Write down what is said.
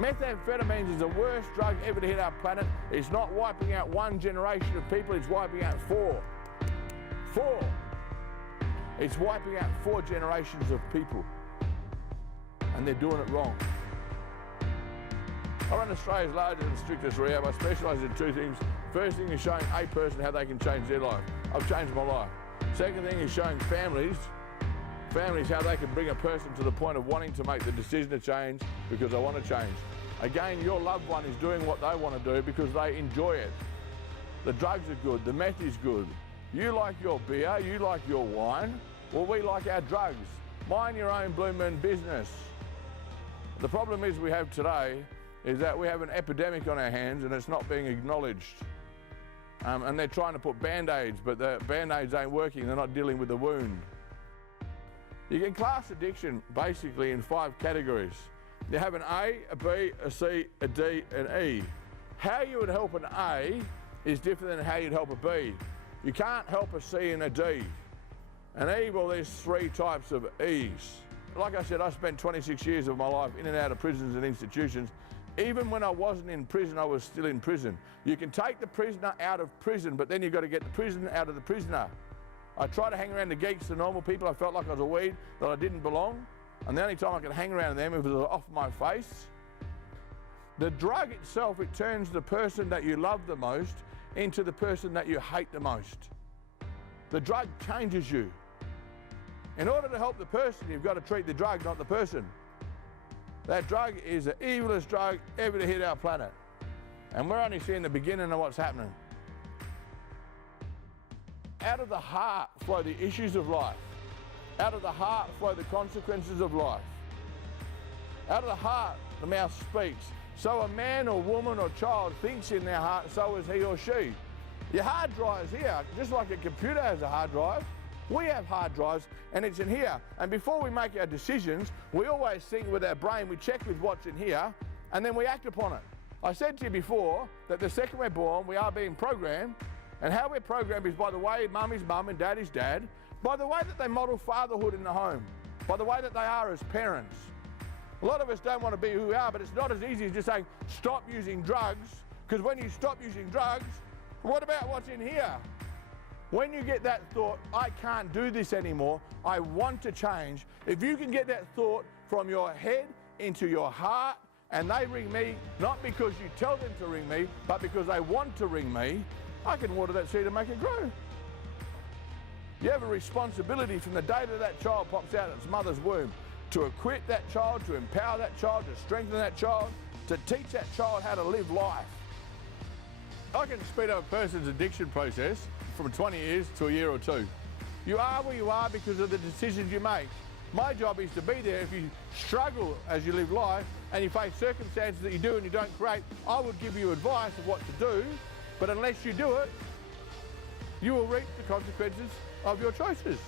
Methamphetamine is the worst drug ever to hit our planet. It's not wiping out one generation of people, it's wiping out four. It's wiping out 4 generations of people. And they're doing it wrong. I run Australia's largest and strictest rehab. I specialise in 2 things. First thing is showing a person how they can change their life. I've changed my life. Second thing is showing families how they can bring a person to the point of wanting to make the decision to change because they want to change. Again, your loved one is doing what they want to do because they enjoy it. The drugs are good, the meth is good. You like your beer, you like your wine, well, we like our drugs. Mind your own bloomin' business. The problem is we have today is that we have an epidemic on our hands and it's not being acknowledged. And they're trying to put band-aids, but the band-aids ain't working, they're not dealing with the wound. You can class addiction basically in 5 categories. You have an A, a B, a C, a D, and E. How you would help an A is different than how you'd help a B. You can't help a C and a D. An E, well, there's 3 types of E's. Like I said, I spent 26 years of my life in and out of prisons and institutions. Even when I wasn't in prison, I was still in prison. You can take the prisoner out of prison, but then you've got to get the prisoner out of the prisoner. I tried to hang around the geeks, the normal people. I felt like I was a weed, that I didn't belong. And the only time I could hang around them if it was off my face. The drug itself, it turns the person that you love the most into the person that you hate the most. The drug changes you. In order to help the person, you've got to treat the drug, not the person. That drug is the evilest drug ever to hit our planet. And we're only seeing the beginning of what's happening. Out of the heart flow the issues of life. Out of the heart flow the consequences of life. Out of the heart, the mouth speaks. So a man or woman or child thinks in their heart, so is he or she. Your hard drive is here, just like a computer has a hard drive. We have hard drives and it's in here. And before we make our decisions, we always think with our brain, we check with what's in here and then we act upon it. I said to you before that the second we're born, we are being programmed, and how we're programmed is by the way mum is mum and dad is dad, by the way that they model fatherhood in the home, by the way that they are as parents. A lot of us don't want to be who we are, but it's not as easy as just saying, stop using drugs, because when you stop using drugs, what about what's in here? When you get that thought, I can't do this anymore, I want to change, if you can get that thought from your head into your heart, and they ring me, not because you tell them to ring me, but because they want to ring me, I can water that seed and make it grow. You have a responsibility from the day that that child pops out of its mother's womb to equip that child, to empower that child, to strengthen that child, to teach that child how to live life. I can speed up a person's addiction process from 20 years to a year or 2. You are where you are because of the decisions you make. My job is to be there if you struggle as you live life and you face circumstances that you do and you don't create. I would give you advice of what to do, but unless you do it, you will reap the consequences of your choices.